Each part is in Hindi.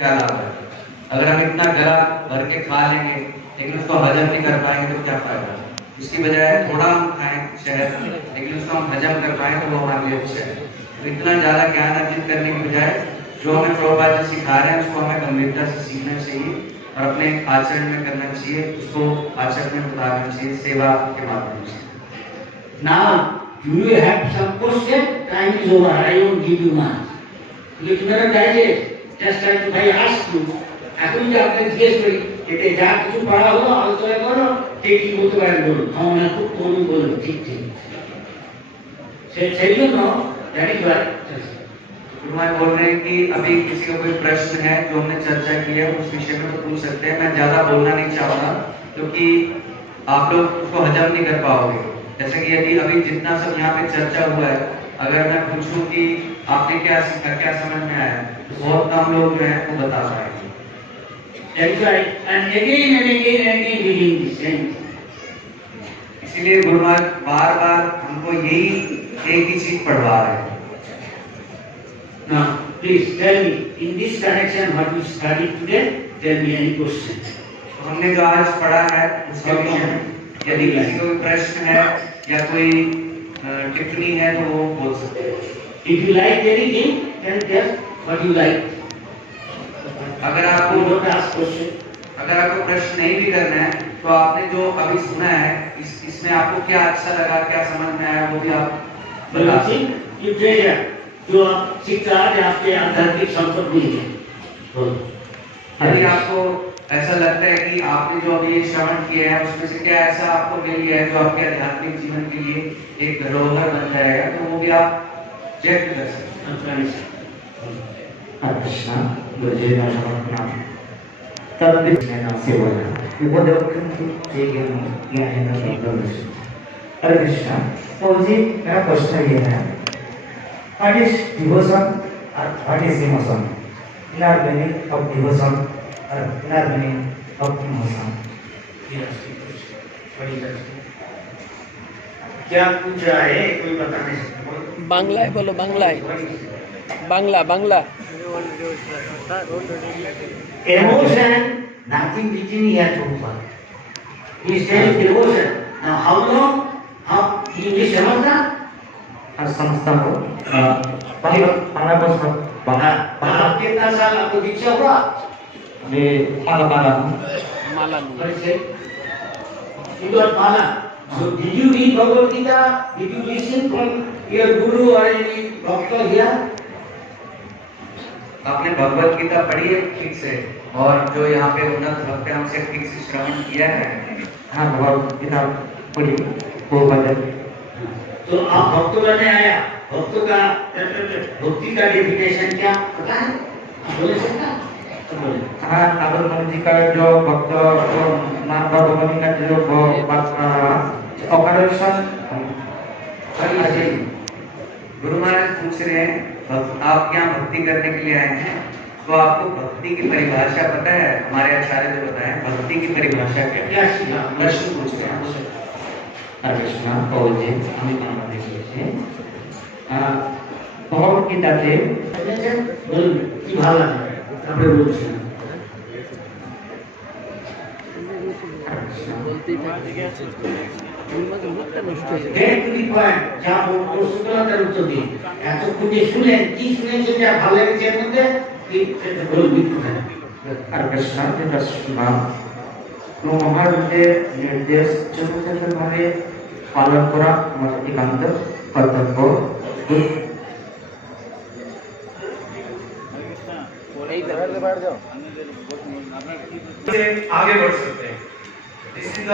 क्या लाभ है? अगर हम इतना गला भर के खा लेंगे लेकिन उसको हजम नहीं कर पाएंगे तो क्या फायदा? इसकी बजाय थोड़ा हम खाएं शहद, लेकिन उसको हम हजम कर पाए तो वो हमारे लिए अच्छा है। तो इतना ज्यादा ज्ञान अर्जित करने की बजाय जो हमें प्रभुपाद जी सिखा रहे हैं उसको हमें गंभीरता से सीखना चाहिए और अपने आचरण में करना चाहिए, उसको आचरण में उतारना चाहिए सेवा के माध्यम से। Now, do you have some question? Time is over. I won't give you much. You cannot digest. Just try to ask you. এখন যে আপনি জিজ্ঞেস করি এটা যা কিছু পড়া হলো আলোচনা করো ঠিক কি বলতে পারেন বলুন আমার খুব কম বলুন ঠিক ঠিক সেই জন্য জানি কি गुरुमाई बोल रहे हैं कि अभी किसी का कोई प्रश्न है जो हमने चर्चा की है उस विषय में तो पूछ सकते हैं। मैं ज्यादा बोलना नहीं चाहूंगा क्योंकि आप लोग उसको हजम नहीं कर पाओगे। जैसे कि यदि अभी जितना सब यहाँ पे चर्चा हुआ है, अगर मैं पूछूं कि आपने क्या सीखा, क्या समझ में आया, तो बहुत कम लोग जो है वो बता पाएंगे। That's right. And again and again and again reading the same. इसीलिए गुरुमाई बार बार हमको यही एक ही चीज पढ़वा रहे हैं। Now, please tell me, in this connection, what you studied today, tell me any question. हमने जो आज पढ़ा है उसके विषय में यदि किसी को कोई प्रश्न है या कोई टिप्पणी है तो वो बोल सकते हैं। If you like anything, then tell what you like. अगर आपको प्रश्न नहीं भी करना है तो आपने जो अभी सुना है इसमें आपको क्या अच्छा लगा, क्या समझ में आया वो भी आप बता सकते हैं। जो आप सीखा है आपके आध्यात्मिक संपर्क मिल गए। यदि आपको ऐसा लगता है कि आपने जो अभी श्रवण किया है उसमें से क्या ऐसा आपको मिल गया है जो आपके आध्यात्मिक जीवन के लिए एक धरोहर बन जाएगा तो वो भी आप व्यक्त कर सकते हैं। कृष्णा मुझे नमस्कार तब भी मैं सेवा वो देखो कि ये है ना अरे कृष्णा तो जी मेरा प्रश्न ये है व्हाट इज डिवोशन और what is emotion inner meaning of devotion और इनर मीनिंग ऑफ इमोशन क्या पूछ रहा है कोई बता नहीं सकता। बांग्ला है बोलो बांग्ला है Bangla Bangla Emotion, nothing written here to one. He says devotion. Now how long? How English समझना? संस्था को पाला बस आप कितना साल आपको दीक्षा हुआ? ये पाला माला You got Mala. So did you read Bhagavad Gita? Did you listen from your guru or any doctor here? आपने भगवत गीता पढ़ी है ठीक से और जो यहाँ पे उन्नत भक्त है हमसे ठीक से श्रवण किया है। हाँ भगवत गीता पढ़ी वो बदल तो आप भक्तों बनने आया भक्तों का भक्ति का डेफिनेशन क्या पता है आप बोले सकता हाँ नागरमणि जी का जो भक्त नाम भगवान का जो ऑपरेशन गुरु महाराज पूछ रहे हैं आप यहाँ भक्ति करने के लिए आए हैं तो आपको भक्ति की परिभाषा पता है? हमारे आचार्य ने बताया भक्ति की परिभाषा क्या है। प्रश्न पूछ रहे हैं। कृष्णा और जी हमें मानना देखिए भगवत गीता से কি ভালো লাগে আপনি বলছেন বলতেই থাকে get to the point যা প্রশ্নটার উত্তর দিন এতক্ষণ যে শুনেন কি শুনেছেন যা ভালো লেগেছে এর মধ্যে কি সেটা বলবেন कृष्णा के प्रश्न तो महाराज निर्देश चतुर्थ भावे पालन करा हमारा एकांत कर्तव्य आगे बढ़ सकते हैं। दिस इज द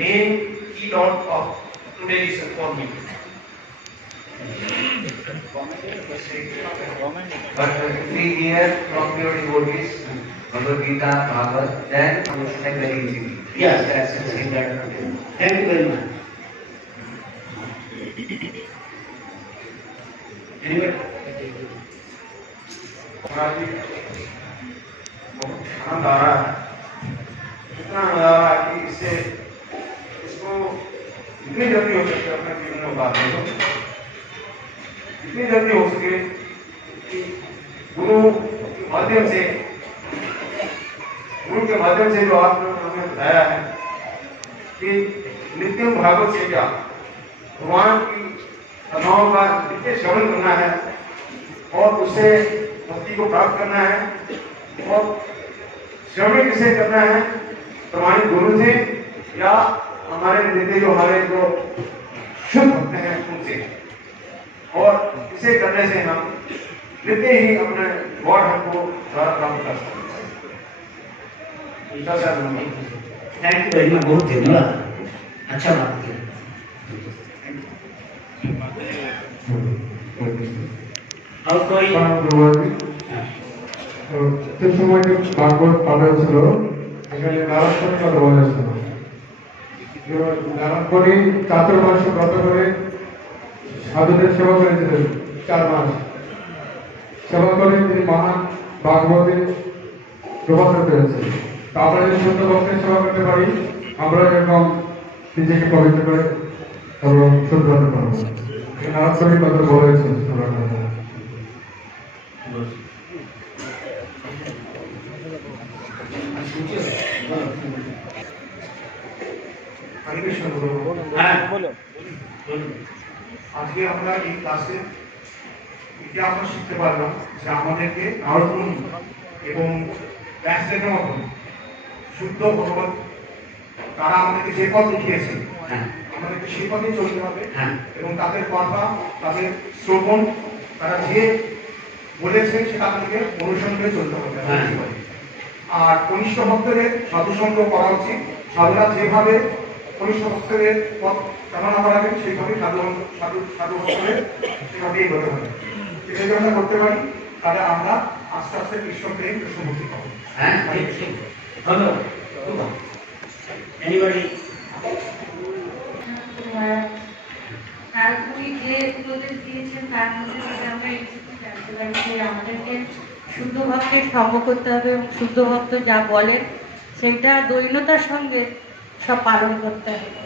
मेन की note of today's for me. But if we hear from your devotees Bhagavad Gita, Bhagavad, then we understand very easily. Yes, that's it. thank you very much. Anyway, बहुत आनंद आ रहा है, इतना आनंद आ रहा है कि इससे इसको जितनी जल्दी हो सके अपने जीवन में उतारने को, जितनी जल्दी हो सके कि गुरु के माध्यम से जो आपने हमें बताया है कि नित्यम भागवत से क्या भगवान की कथाओं का नित्य श्रवण करना है और उससे भक्ति को प्राप्त करना है। और श्रवण किसे करना है? प्रमाणिक गुरु से या हमारे नित्य जो हमारे जो शुद्ध भक्त हैं उनसे। और इसे करने से हम नित्य ही अपने गॉड हमको प्राप्त कर सकते हैं। थैंक यू वेरी मच, बहुत धन्यवाद, अच्छा बात किया। और कोई যে সময় ভাগবত পাঠ হয়েছিল এখানে নারায়ণ কথা বলা হয়েছিল। নারায়ণী চাতুর্মাস ব্রত করে সাধুদের সেবা করেছিলেন 4 মাস সেবা করে তিনি মহান ভাগবতে রূপান্তরিত হয়েছে। আমরা যদি শুদ্ধ ভক্তের সেবা করতে পারি আমরা এরকম নিজেকে পবিত্র করে এবং শুদ্ধ হতে পারবো। নারায়ণীর কথা বলা হয়েছে। হরে কৃষ্ণ গুরু। হ্যাঁ বলো। আজকে আমরা এই ক্লাসে এটা আমরা শিখতে পারলাম যে আমাদেরকে নারদমুনি এবং ব্যাসদেবের মতন শুদ্ধ ভগবত তারা আমাদেরকে যে পথ দেখিয়েছে আমাদেরকে সেই পথেই চলতে হবে। এবং তাদের কথা তাদের শ্রবণ তারা যে বলেছে সেটা আমাদেরকে অনুসরণ করে চলতে হবে। আর কনিষ্ঠ ভক্তদের সাধুসঙ্গ করা উচিত। সাধুরা যেভাবে কনিষ্ঠ ভক্তদের পথ চালনা করাবেন সেইভাবে সাধু ভক্তদের সেভাবেই এগোতে হবে। এটা যদি আমরা করতে পারি তাহলে আমরা আস্তে আস্তে কৃষ্ণ প্রেম কৃষ্ণ ভক্তি পাবো। হ্যাঁ ঠিক ধন্যবাদ। এনিবডি তারপরে যে উপদেশ দিয়েছেন তার মধ্যে আমরা এইটুকু জানতে পারি যে আমাদেরকে শুদ্ধ ভক্তের সঙ্গ করতে হবে এবং শুদ্ধ ভক্ত যা বলেন সেটা দৈন্যতার সঙ্গে সব পালন করতে হবে,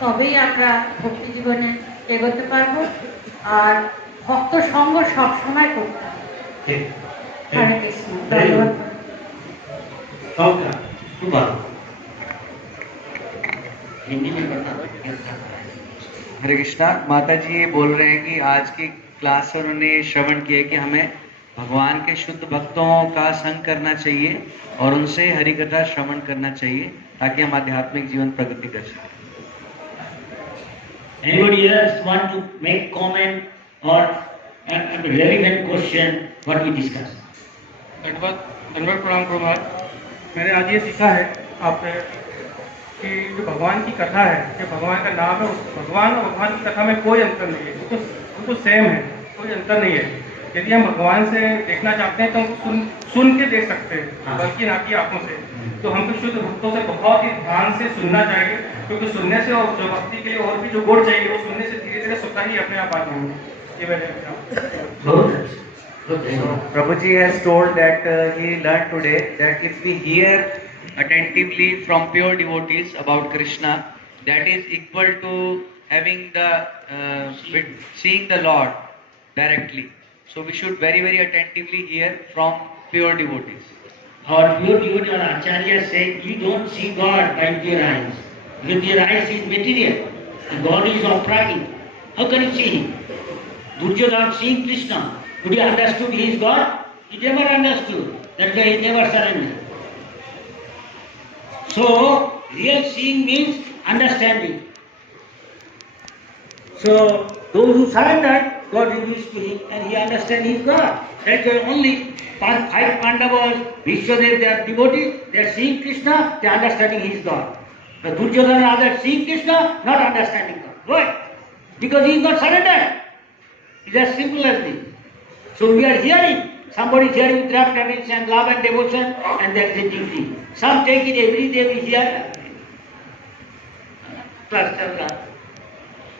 তবেই আমরা ভক্তি জীবনে এগোতে পারবো। আর ভক্ত সঙ্গ সবসময় করতে হবে। হরে কৃষ্ণ। ধন্যবাদ। খুব ভালো। हिंदी में पढ़ना हरे कृष्णा। माता जी ये बोल रहे हैं कि आज की क्लास में उन्होंने श्रवण किया कि हमें भगवान के शुद्ध भक्तों का संग करना चाहिए और उनसे हरि कथा श्रवण करना चाहिए ताकि हम आध्यात्मिक जीवन प्रगति कर सकें। Anybody else want to make comment or a relevant question what we discussed? धन्यवाद प्रणाम गुरु महाराज। मैंने आज ये सीखा है आपसे कि जो भगवान की कथा है, जो भगवान का नाम है, उस भगवान और भगवान की कथा में कोई अंतर नहीं है, वो तो सेम है, कोई अंतर नहीं है। यदि हम भगवान से देखना चाहते हैं तो हम सुन के देख सकते हैं, बल्कि ना कि आंखों से। तो हमको शुद्ध भक्तों से बहुत ही ध्यान से सुनना चाहिए, क्योंकि सुनने से और जो भक्ति के लिए और भी जो गुण चाहिए वो सुनने से धीरे धीरे स्वतः ही अपने आप आ जाएंगे। ये वजह Prabhuji has told that he learned today that if we hear attentively from pure devotees about Krishna, that is equal to having the seeing the Lord directly. So we should very very attentively hear from pure devotees. Our pure devotee or Acharya say you don't see God by your eyes, because your eyes is material. God is operating. How can you see Him? Duryodhana seeing Krishna. Would he understood he is God? He never understood. That's why he never surrendered. So, real seeing means understanding. So, those who surrendered, God reveals to him and he understands he is God. That's why only 5 Pandavas, Vishwadev, they are devotees, they are seeing Krishna, they are understanding he is God. But Duryodhana and others seeing Krishna, not understanding God. Why? Because he is not surrendered. It's as simple as this. So we are hearing, somebody is hearing with rapt attention, love and devotion, and there is a degree. Some take it every day, we hear.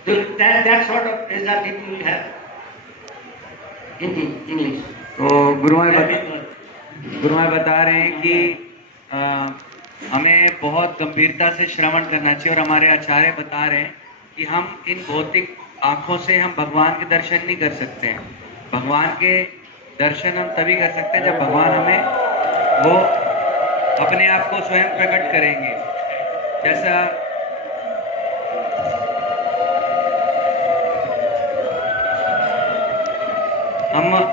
So that sort of result it will have in the English. तो गुरुमाई बता रहे हैं कि हमें बहुत गंभीरता से श्रवण करना चाहिए, और हमारे आचार्य बता रहे हैं कि हम इन भौतिक आंखों से हम भगवान के दर्शन नहीं कर सकते हैं। भगवान के दर्शन हम तभी कर सकते हैं जब भगवान हमें वो अपने आप को स्वयं प्रकट करेंगे। जैसा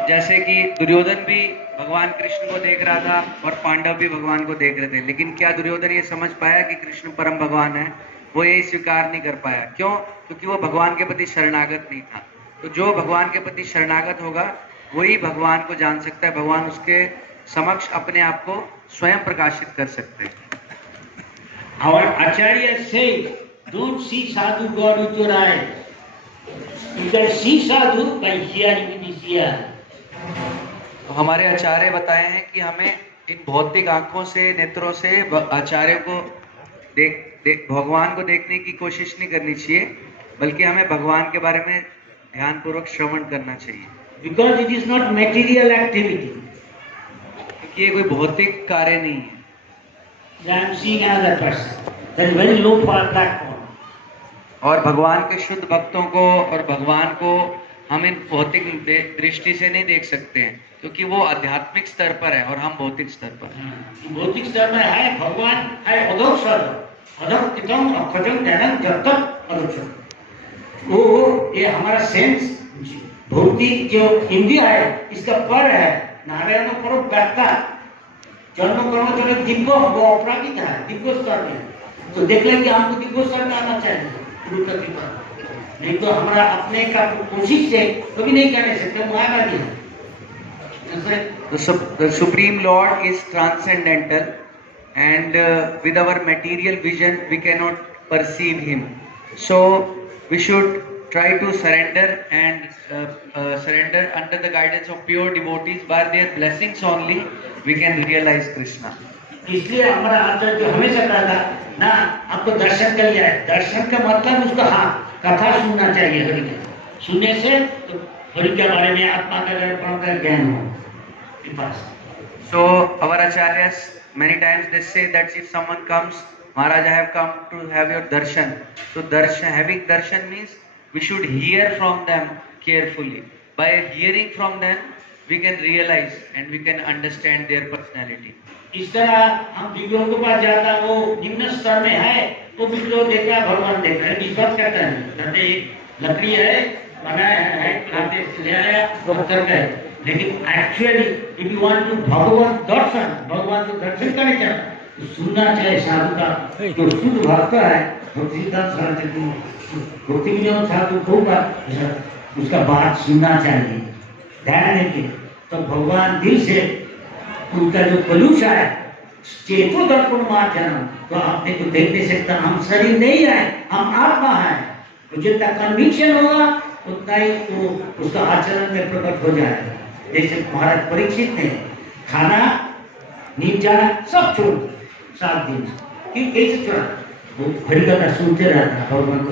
जैसे कि दुर्योधन भी भगवान कृष्ण को देख रहा था और पांडव भी भगवान को देख रहे थे, लेकिन क्या दुर्योधन ये समझ पाया कि कृष्ण परम भगवान है? वो ये स्वीकार नहीं कर पाया। क्यों? क्योंकि वो भगवान के प्रति शरणागत नहीं था। तो जो भगवान के प्रति शरणागत होगा वही भगवान को जान सकता है, भगवान उसके समक्ष अपने आप को स्वयं प्रकाशित कर सकते हैं। Our Acharya says, don't see sadhu God with your eyes. You can see sadhu by hearing with his ear. तो हमारे आचार्य बताए हैं कि हमें इन भौतिक आंखों से, नेत्रों से आचार्य को भगवान को देखने की कोशिश नहीं करनी चाहिए, बल्कि हमें भगवान के बारे में ध्यानपूर्वक श्रवण करना चाहिए। Because it is not material activity. क्योंकि ये कोई भौतिक कार्य नहीं है। I am seeing another person. That is very low platform. और भगवान के शुद्ध भक्तों को और भगवान को हम इन भौतिक दृष्टि से नहीं देख सकते हैं, क्योंकि वो आध्यात्मिक स्तर पर है और हम भौतिक स्तर पर हैं। भौतिक स्तर में है भगवान, है अधोक्ष, अधोक्तितम अखजम ज्ञानम जब तक अधोक्ष। वो ये हमारा सेंस भौतिक जो इंद्रिय है इसका पर है। नारायण परो व्याख्या जन्म कर्म जो दिव्य वो अपराधिक है, दिव्य स्तर में। तो देख लेंगे हमको दिव्य स्तर में आना चाहिए, गुरु का कृपा। नहीं तो हमारा अपने का कोशिश से कभी नहीं कर सकते, मायावादी है। The Supreme Lord is transcendental, and with our material vision we cannot perceive Him. So we should try to surrender and surrender under the guidance of pure devotees. By their blessings only we can realize Krishna. इसलिए हमारा आचार्य जो हमेशा कहता ना, आपको दर्शन कर लिया है। दर्शन का मतलब उसको कथा सुनना चाहिए। हरि का सुनने से तो हरि के बारे में, आत्मा का दर्पण का ज्ञान हो। So our acharyas many times they say that if someone comes, Maharaj, I have come to have your darshan. So having darshan means we should hear from them carefully. By hearing from them we can realize and we can understand their personality. इस तरह हम विग्रहों के पास जाता, वो निम्न स्तर में है, वो विग्रह देखा, भगवान देखा है, विश्वास करता है। कहते लकड़ी है, बनाया है, कहते ले आया, पत्थर का है। लेकिन actually if you want to भगवान दर्शन, भगवान को दर्शन करने चाहिए तो सुनना चाहिए साधु का जो शुद्ध भक्त है। भक्ति सिद्धांत भक्ति विनोद साधु को उसका बात सुनना चाहिए, ध्यान देंगे तो भगवान दिल से उनका जो कलुष है चेतो दर्पण माध्यम, तो आपने को देख नहीं सकता। हम शरीर नहीं है, हम आत्मा है। तो जितना कन्विक्शन होगा उतना ही वो उसका आचरण में प्रकट हो जाएगा। जैसे महाराज परीक्षित ने खाना, नींद जाना सब छोड़ 7 दिन। क्यों कैसे छोड़ा? वो हरि कथा सुनते रहता भगवान को।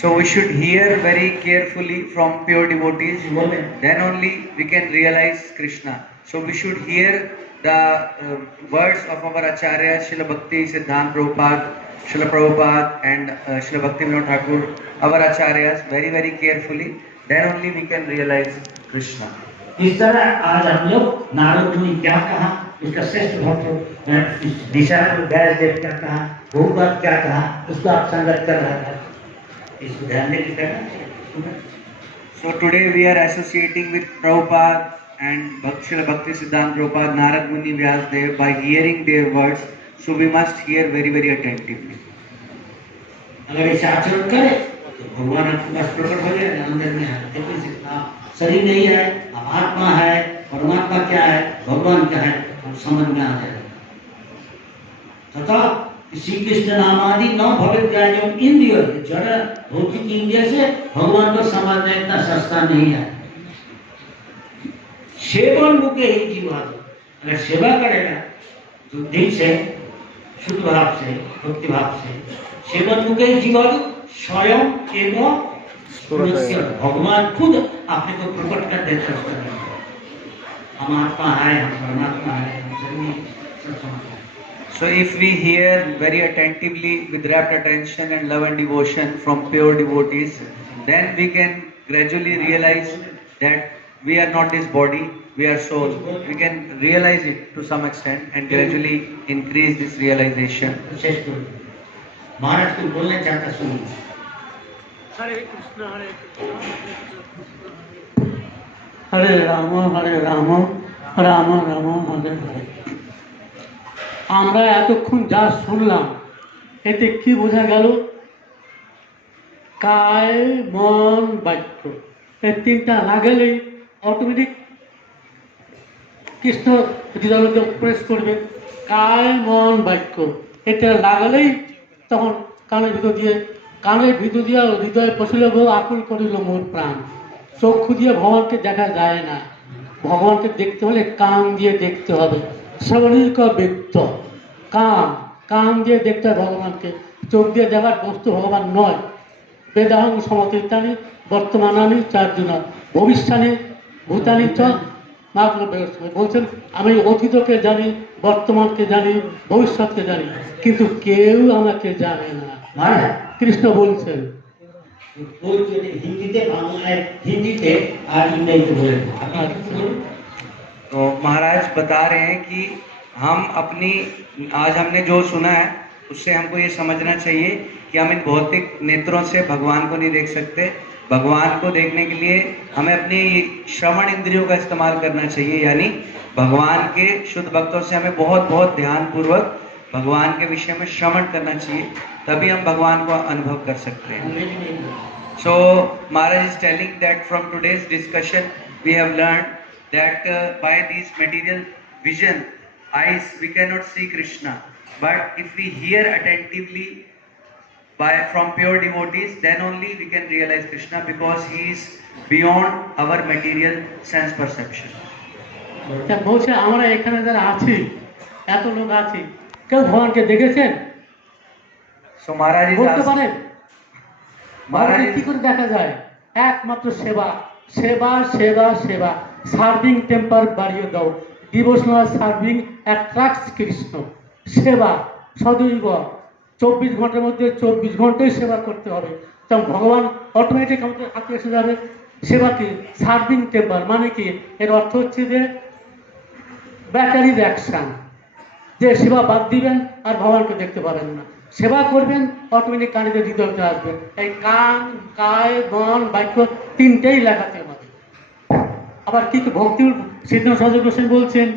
So we should hear very carefully from pure devotees, then only we can realize Krishna. So we should hear the words of our Acharya Srila Bhakti Siddhanta Prabhupada, Srila Prabhupada and Srila Bhakti Vinod Thakur, our Acharyas, very carefully, then only we can realize Krishna. इस तरह आज हम लोग नारद मुनि क्या कहा, उसका श्रेष्ठ भक्त दिशा को व्यास देव क्या कहा, भगवत क्या कहा, उसको आप संगत कर रहा था। इसको ध्यान देके करना चाहिए। So today we are associating with Prabhupada and Srila Bhakti Siddhanta Prabhupada, Narad Muni, Vyasdev by hearing their words. So we must hear very attentively. अगर ऐसे आचरण करे तो भगवान आपके पास प्रकट हो जाएगा अंदर में। देखो शरीर नहीं है, आत्मा है, परमात्मा क्या है, भगवान क्या है, हम समझ में आ जाएगा। तथा श्री कृष्ण नामादि न भवित ज्ञानम इंद्रिय, जड़ भौतिक इंद्रिय से भगवान को समझना इतना सस्ता नहीं है। सेवन मुके ही जीवा, अगर सेवा करेगा तो दिल से, शुद्ध भाव से, भक्ति भाव से, सेवन मुके ही जीवा स्वयं एवं भगवान खुद अपने को प्रकट कर देता है। हम आत्मा है, हम परमात्मा है, हम सभी सब समझते हैं। So if we hear very attentively with rapt attention and love and devotion from pure devotees, then we can gradually realize that we are not this body, we are soul. We can realize it to some extent and gradually increase this realization. শেষ করুন মহারাজ কি বললেন চারটা শুনুন हरे कृष्ण हरे হরে রাম রাম রাম হরে হরে। আমরা এতক্ষণ যা শুনলাম এতে কি বোঝা গেল? কায় মন বাক্য এই তিনটা না গেলেই অটোমেটিক কৃষ্ণ হৃদয়তে প্রবেশ করবে। কায় মন বাক্য এটা লাগালেই তখন কানের ভিতর দিয়ে হৃদয়ে পশিল গো আকুল করিল মোর প্রাণ। চক্ষু দিয়ে ভগবানকে দেখা যায় না, ভগবানকে দেখতে হলে কান দিয়ে দেখতে হবে। শ্রবণীক ব্যক্ত কান দিয়ে দেখতে হবে ভগবানকে, চোখ দিয়ে দেখার বস্তু ভগবান নয়। বেদাহং সমতীর্থানি বর্তমানানি চার্জুনা ভবিষ্যানি ভূতানি চ মাত্র বলছেন আমি অতীতকে জানি, বর্তমানকে জানি, ভবিষ্যৎকে জানি, কিন্তু কেউ আমাকে জানে না। মহারাজ কৃষ্ণ বলছেন বলছেন হিন্দিতে বাংলায় হিন্দিতে আর ইংরেজিতে বলেন আপনি কিছু বলুন। तो महाराज बता रहे हैं कि हम अपनी आज हमने जो सुना है उससे हमको ये समझना चाहिए कि हम इन भौतिक नेत्रों से भगवान को नहीं देख सकते। भगवान को देखने के लिए हमें अपनी श्रवण इंद्रियों का इस्तेमाल करना चाहिए, यानी भगवान के शुद्ध भक्तों से हमें बहुत बहुत ध्यान पूर्वक भगवान के विषय में श्रवण करना चाहिए, तभी हम भगवान को अनुभव कर सकते हैं। So Maharaj is telling that from today's discussion we have learned that by these material vision eyes we cannot see Krishna, but if we hear attentively from pure devotees, then only we can realize Krishna, because he is beyond our material sense perception. বলছে আমরা এখানে যারা আছি, এত লোক আছি, কেউ ভগবানকে দেখেছেন? So Maharaj is বলতে asking, পারেন ভগবানকে কি করে দেখা যায়? একমাত্র সেবা সেবা সেবা সেবা। সার্ভিং টেম্পার বাড়িয়ে দাও, ডিভোশনাল সার্ভিং অ্যাট্রাক্টস কৃষ্ণ। সেবা সদৈব 24 ঘন্টার মধ্যে 24 ঘন্টাই সেবা করতে হবে, তখন ভগবান অটোমেটিক আমাদের হাতে এসে যাবে। সেবা কি? সার্ভিং টেম্পার মানে কি? এর অর্থ হচ্ছে যে ব্যাটারির অ্যাকশান, যে সেবা বাদ দিবেন আর ভগবানকে দেখতে পাবেন না। সেবা করবেন অটোমেটিক কানে হৃদয়তে আসবে। এই কান কায় মন বাক্য তিনটেই লাগাতে হবে। আবার কি ভক্তি সিদ্ধান্ত সহযোগ হোসেন বলছেন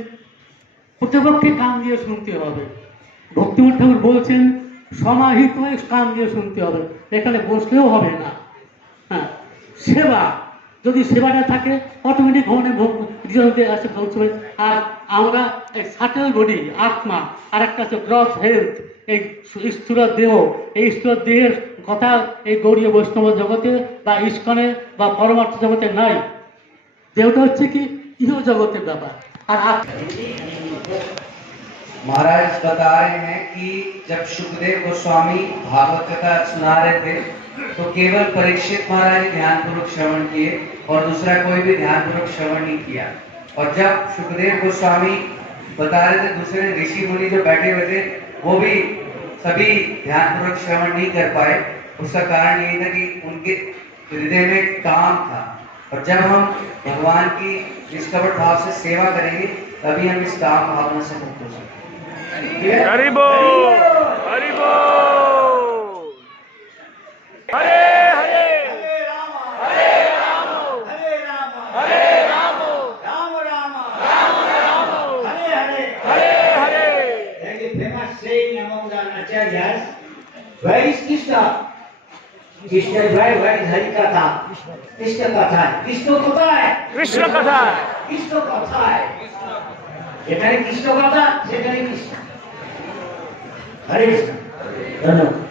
প্রতিপক্ষে কান দিয়ে শুনতে হবে। ভক্তিমূল ঠাকুর বলছেন সমাহিত হয়ে কান দিয়ে শুনতে হবে, এখানে বসলেও হবে না। হ্যাঁ, সেবা যদি সেবাটা থাকে অটোমেটিক ভগবানের হৃদয়তে আসে পৌঁছবে। আর আমরা এই সাটেল বডি আত্মা, আর একটা হচ্ছে গ্রস হেলথ, এই স্থূল দেহ, এই স্থূল দেহের কথা এই গৌড়ীয় বৈষ্ণব জগতে বা ইস্কনে বা পরমার্থ জগতে নাই। দেহটা হচ্ছে কি ইহ জগতের ব্যাপার। আর महाराज बता रहे हैं कि जब सुखदेव गोस्वामी भागवत कथा सुना रहे थे तो केवल परीक्षित महाराज ध्यान पूर्वक श्रवण किए और दूसरा कोई भी ध्यान पूर्वक श्रवण नहीं किया। और जब सुखदेव गोस्वामी बता रहे थे दूसरे ऋषि मुनि जो बैठे हुए थे वो भी सभी ध्यान पूर्वक श्रवण नहीं कर पाए। उसका कारण यही था कि उनके हृदय में काम था। और जब हम भगवान की निष्कपट भाव से सेवा करेंगे तभी हम इस काम भावना से मुक्त हो सकते हैं। हरि बोल हरि बोल हरे हरे हरे राम हरे राम हरे राम हरे Ram Ram Ram Ram Ram Hare Hare Hare Hare There is a famous saying among the acharyas, where is Krishna? Krishna is where is Hari Katha? Krishna Katha. Krishna Katha hai. Krishna कथा Krishna Katha hai. এখানে কৃষ্ণ কথা, সেখানে কৃষ্ণ। হরে কৃষ্ণ। ধন্যবাদ।